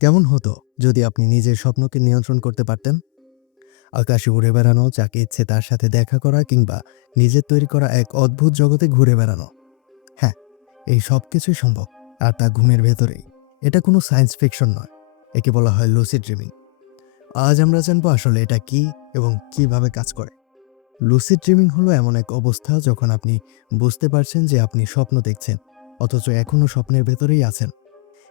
কেমন হতো যদি আপনি নিজের স্বপ্নকে নিয়ন্ত্রণ করতে পারতেন? আকাশে উড়ে বেড়ানো, যাকে ইচ্ছে তার সাথে দেখা করা কিংবা নিজের তৈরি করা এক অদ্ভুত জগতে ঘুরে বেড়ানো। হ্যাঁ, এই সব কিছুই সম্ভব। আর তা ঘুমের ভেতরেই। এটা কোনো সায়েন্স ফিকশন নয়। একে বলা হয় লুসিড ড্রিমিং। আজ আমরা জানবো আসলে এটা কি এবং কিভাবে কাজ করে। লুসিড ড্রিমিং হলো এমন এক অবস্থা যখন আপনি বুঝতে পারছেন যে আপনি স্বপ্ন দেখছেন, অথচ এখনও স্বপ্নের ভেতরেই আছেন।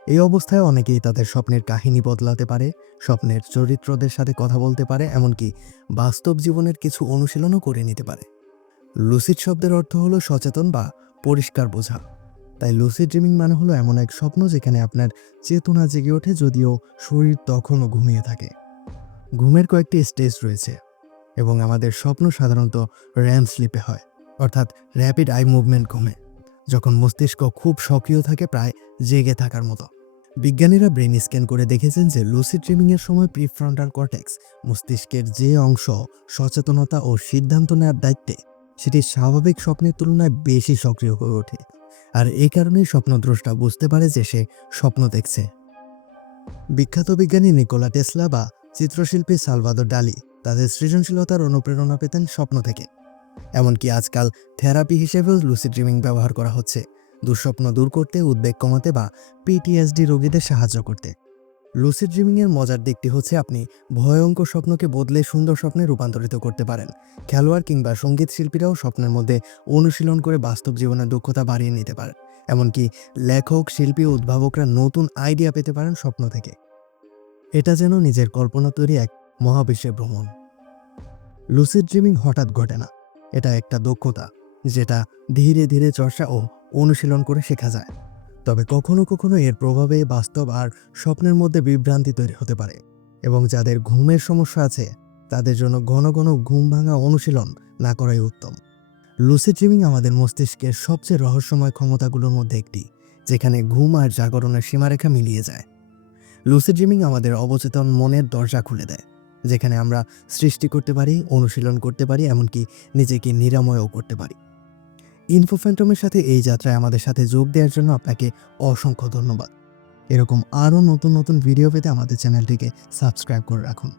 এই অবস্থায় অনেকেই তাদের স্বপ্নের কাহিনী বদলাতে পারে, স্বপ্নের চরিত্রদের সাথে কথা বলতে পারে, এমনকি বাস্তব জীবনের কিছু অনুশীলনও করে নিতে পারে। লুসিড শব্দের অর্থ হলো সচেতন বা পরিষ্কার বোঝা। তাই লুসিড ড্রিমিং মানে হলো এমন এক স্বপ্ন যেখানে আপনার চেতনা জেগে ওঠে, যদিও শরীর তখনও ঘুমিয়ে থাকে। ঘুমের কয়েকটি স্টেজ রয়েছে এবং আমাদের স্বপ্ন সাধারণত র্যাম স্লিপে হয়, অর্থাৎ র্যাপিড আই মুভমেন্ট ঘুমে, যখন মস্তিষ্ক খুব সক্রিয় থাকে, প্রায় জেগে থাকার মতো। বিজ্ঞানীরা ব্রেন স্ক্যান করে দেখেছেন যে লুসিড ড্রিমিংয়ের সময় প্রিফ্রন্টাল কর্টেক্স, মস্তিষ্কের যে অংশ সচেতনতা ও সিদ্ধান্ত নেওয়ার দায়িত্বে, সেটি স্বাভাবিক স্বপ্নের তুলনায় বেশি সক্রিয় হয়ে ওঠে। আর এই কারণেই স্বপ্নদ্রষ্টা বুঝতে পারে যে সে স্বপ্ন দেখছে। বিখ্যাত বিজ্ঞানী নিকোলা টেসলা বা চিত্রশিল্পী সালভাদর ডালি তাদের সৃজনশীলতার অনুপ্রেরণা পেতেন স্বপ্ন থেকে। এমনকি আজকাল থেরাপি হিসেবেও লুসিড ড্রিমিং ব্যবহার করা হচ্ছে, দুঃস্বপ্ন দূর করতে, উদ্বেগ কমাতে বা পিটিএসডি রোগীদের সাহায্য করতে। লুসিড ড্রিমিংয়ের মজার দিকটি হচ্ছে আপনি ভয়ঙ্কর স্বপ্নকে বদলে সুন্দর স্বপ্নে রূপান্তরিত করতে পারেন। খেলোয়াড় কিংবা সঙ্গীত শিল্পীরাও স্বপ্নের মধ্যে অনুশীলন করে বাস্তব জীবনের দক্ষতা বাড়িয়ে নিতে পারেন। এমনকি লেখক, শিল্পী ও উদ্ভাবকরা নতুন আইডিয়া পেতে পারেন স্বপ্ন থেকে। এটা যেন নিজের কল্পনা তৈরি এক মহাবিশ্বে ভ্রমণ। লুসিড ড্রিমিং হঠাৎ ঘটে না, এটা একটা দক্ষতা যেটা ধীরে ধীরে চর্চা ও অনুশীলন করে শেখা যায়। তবে কখনো কখনো এর প্রভাবে বাস্তব আর স্বপ্নের মধ্যে বিভ্রান্তি তৈরি হতে পারে, এবং যাদের ঘুমের সমস্যা আছে তাদের জন্য ঘন ঘন ঘুম ভাঙা অনুশীলন না করাই উত্তম। লুসিড ড্রিমিং আমাদের মস্তিষ্কের সবচেয়ে রহস্যময় ক্ষমতাগুলোর মধ্যে একটি, যেখানে ঘুম আর জাগরণের সীমারেখা মিলিয়ে যায়। লুসিড ড্রিমিং আমাদের অবচেতন মনের দরজা খুলে দেয়, যেখানে আমরা সৃষ্টি করতে পারি, অনুশীলন করতে পারি, এমনকি নিজেকে নিরাময়ও করতে পারি। ইনফো ফ্যান্টমের সাথে এই যাত্রায় আমাদের সাথে যোগ দেওয়ার জন্য আপনাকে অসংখ্য ধন্যবাদ। এরকম আরও নতুন নতুন ভিডিও পেতে আমাদের চ্যানেলটিকে সাবস্ক্রাইব করে রাখুন।